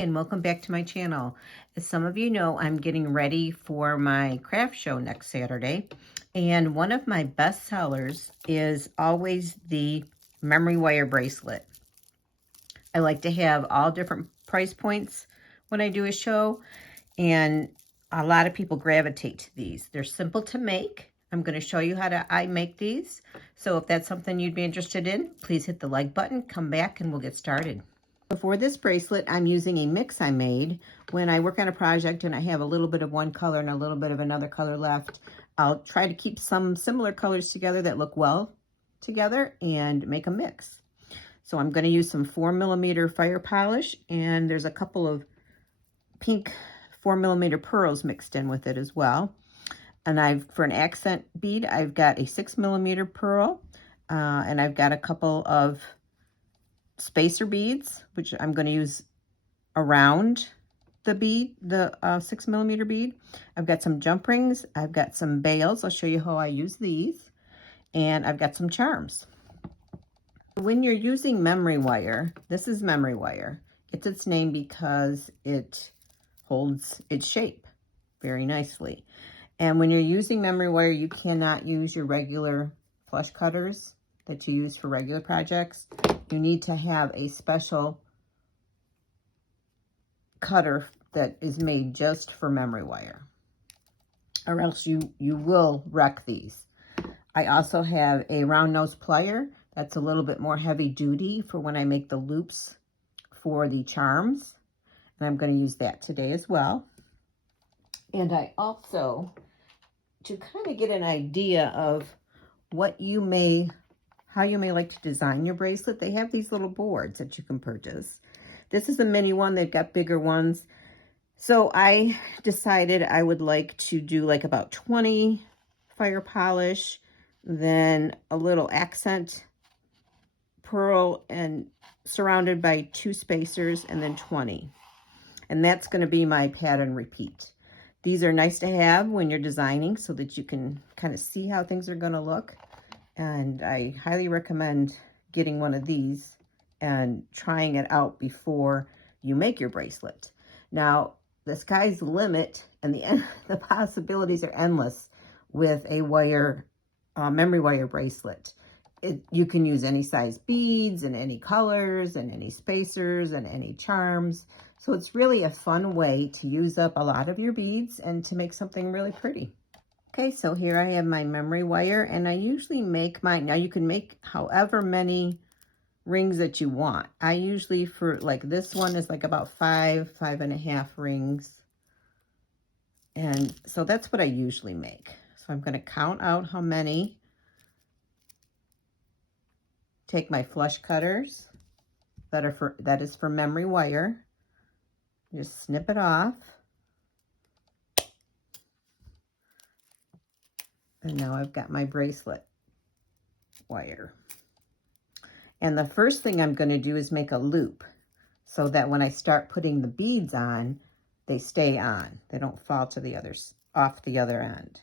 And welcome back to my channel. As some of you know, I'm getting ready for my craft show next Saturday, and one of my best sellers is always the memory wire bracelet. I like to have all different price points when I do a show, and a lot of people gravitate to these. They're simple to make. I'm going to show you how I make these. So if that's something you'd be interested in, please hit the like button, come back, and we'll get started. For this bracelet, I'm using a mix I made. When I work on a project and I have a little bit of one color and a little bit of another color left, I'll try to keep some similar colors together that look well together and make a mix. So I'm going to use some 4mm fire polish, and there's a couple of pink 4mm pearls mixed in with it as well. And for an accent bead, I've got a 6mm pearl, and I've got a couple of spacer beads, which I'm going to use around the bead, the 6mm bead. I've got some jump rings. I've got some bails. I'll show you how I use these. And I've got some charms. When you're using memory wire, this is memory wire. It's its name because it holds its shape very nicely. And when you're using memory wire, you cannot use your regular flush cutters that you use for regular projects. You need to have a special cutter that is made just for memory wire, or else you will wreck these. I also have a round nose plier that's a little bit more heavy duty for when I make the loops for the charms, and I'm going to use that today as well. And I also, to kind of get an idea of how you may like to design your bracelet, they have these little boards that you can purchase. This is a mini one. They've got bigger ones. So I decided I would like to do like about 20 fire polish, then a little accent pearl and surrounded by 2 spacers, and then 20. And that's going to be my pattern repeat. These are nice to have when you're designing so that you can kind of see how things are going to look. And I highly recommend getting one of these and trying it out before you make your bracelet. Now, the sky's the limit, and the possibilities are endless with a memory wire bracelet. You can use any size beads and any colors and any spacers and any charms. So it's really a fun way to use up a lot of your beads and to make something really pretty. Okay, so here I have my memory wire, and I usually make mine. Now you can make however many rings that you want. I usually, for like this one, is like about 5.5 rings. And so that's what I usually make. So I'm going to count out how many. Take my flush cutters that is for memory wire. Just snip it off. And now I've got my bracelet wire. And the first thing I'm going to do is make a loop so that when I start putting the beads on, they stay on. They don't fall to off the other end.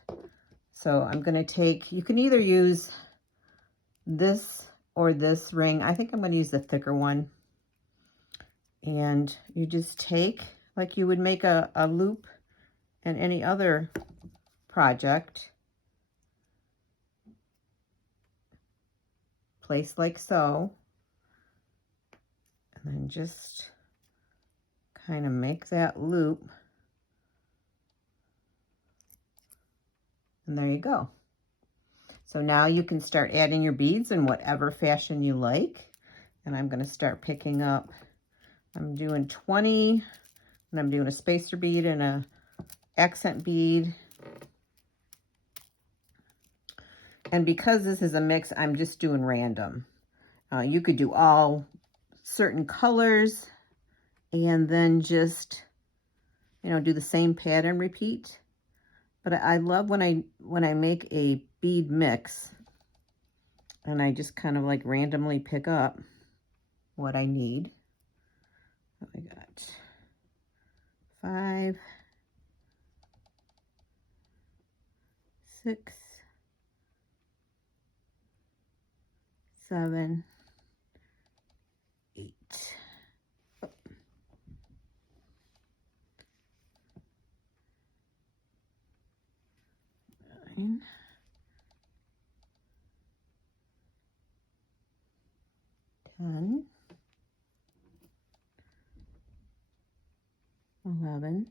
So I'm going to take, you can either use this or this ring. I think I'm going to use the thicker one. And you just take, like you would make a loop in any other project. Place like so, and then just kind of make that loop, and there you go. So now you can start adding your beads in whatever fashion you like, and I'm going to start picking up. I'm doing 20, and I'm doing a spacer bead and a accent bead. And because this is a mix, I'm just doing random. You could do all certain colors and then just, do the same pattern repeat. But I love when I make a bead mix and I just kind of like randomly pick up what I need. I got 5, 6, 7, 8. 9, 10, 11, 12.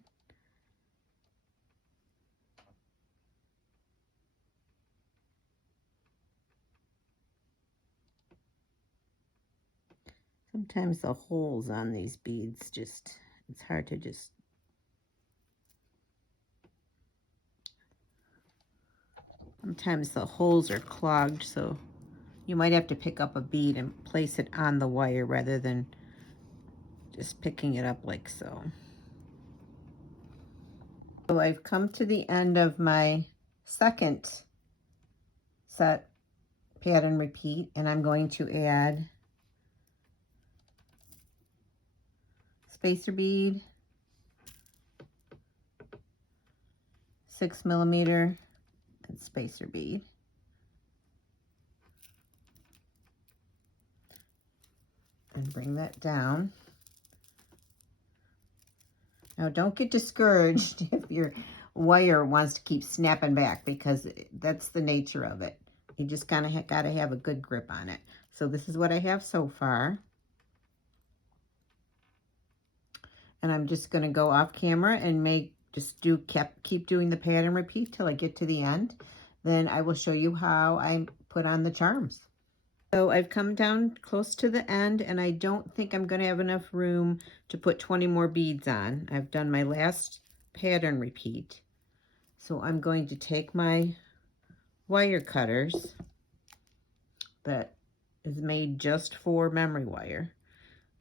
Sometimes the holes on these beads just, it's hard to just, sometimes the holes are clogged, so you might have to pick up a bead and place it on the wire rather than just picking it up like so. So I've come to the end of my second set pattern repeat, and I'm going to add spacer bead, 6mm, and spacer bead. And bring that down. Now don't get discouraged if your wire wants to keep snapping back, because that's the nature of it. You just kind of got to have a good grip on it. So this is what I have so far. And I'm just going to go off camera and keep doing the pattern repeat till I get to the end. Then I will show you how I put on the charms. So I've come down close to the end, and I don't think I'm going to have enough room to put 20 more beads on. I've done my last pattern repeat. So I'm going to take my wire cutters that is made just for memory wire,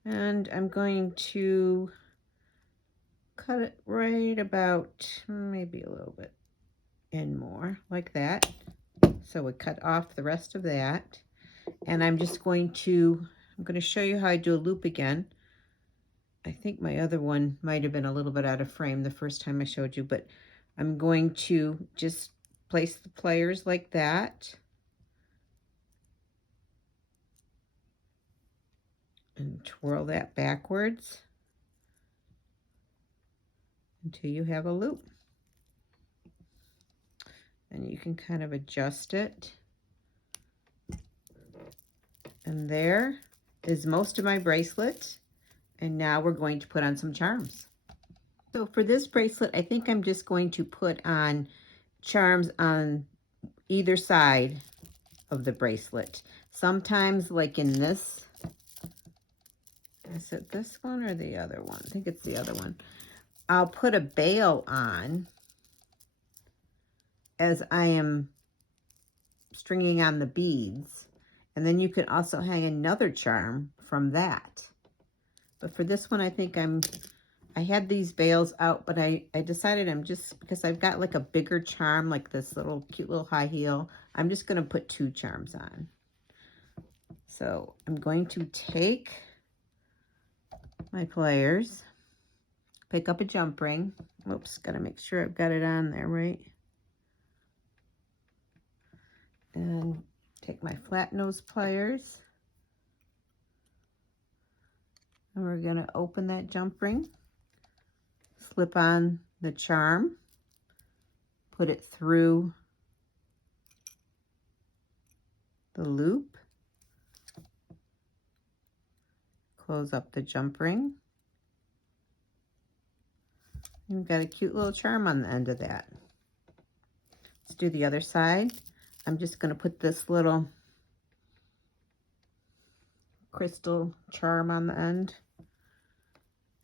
and I'm going to cut it right about, maybe a little bit in more, like that. So we cut off the rest of that. And I'm going to show you how I do a loop again. I think my other one might have been a little bit out of frame the first time I showed you, but I'm going to just place the pliers like that. And twirl that backwards until you have a loop. And you can kind of adjust it. And there is most of my bracelet. And now we're going to put on some charms. So for this bracelet, I think I'm just going to put on charms on either side of the bracelet. Sometimes, like in this, is it this one or the other one? I think it's the other one. I'll put a bail on as I am stringing on the beads. And then you can also hang another charm from that. But for this one, I think I had these bails out, but I decided because I've got like a bigger charm, like this little cute little high heel, I'm just going to put 2 charms on. So I'm going to take my pliers, pick up a jump ring. Oops, got to make sure I've got it on there, right? And take my flat nose pliers. And we're going to open that jump ring, slip on the charm, put it through the loop, close up the jump ring. And we've got a cute little charm on the end of that. Let's do the other side. I'm just going to put this little crystal charm on the end.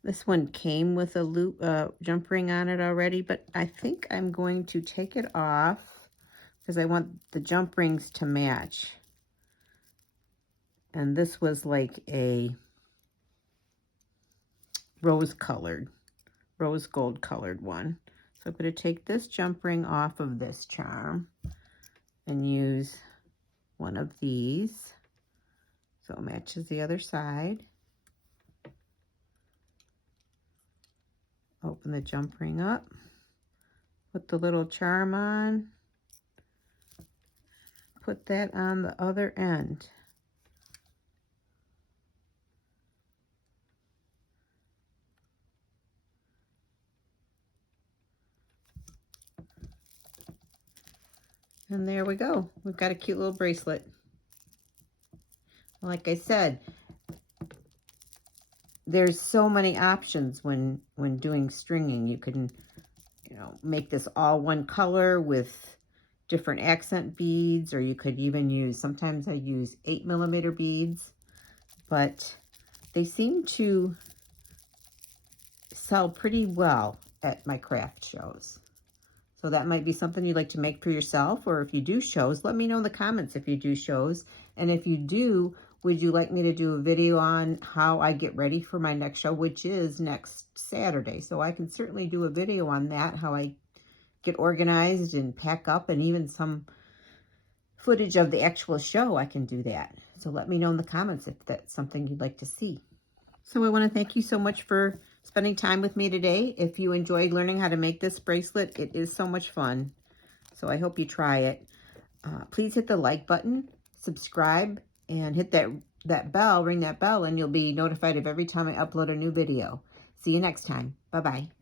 This one came with a loop jump ring on it already, but I think I'm going to take it off because I want the jump rings to match. And this was like a rose gold colored one. So I'm going to take this jump ring off of this charm and use one of these so it matches the other side. Open the jump ring up, put the little charm on, put that on the other end. And there we go. We've got a cute little bracelet. Like I said, there's so many options when doing stringing. You can, you know, make this all one color with different accent beads, or you could even use, sometimes I use 8mm beads, but they seem to sell pretty well at my craft shows. So that might be something you'd like to make for yourself, or if you do shows, let me know in the comments if you do shows. And if you do, would you like me to do a video on how I get ready for my next show, which is next Saturday? So I can certainly do a video on that, how I get organized and pack up, and even some footage of the actual show. I can do that. So let me know in the comments if that's something you'd like to see. So I want to thank you so much for spending time with me today. If you enjoyed learning how to make this bracelet, it is so much fun. So I hope you try it. Please hit the like button, subscribe, and hit that bell, ring that bell, and you'll be notified of every time I upload a new video. See you next time. Bye-bye.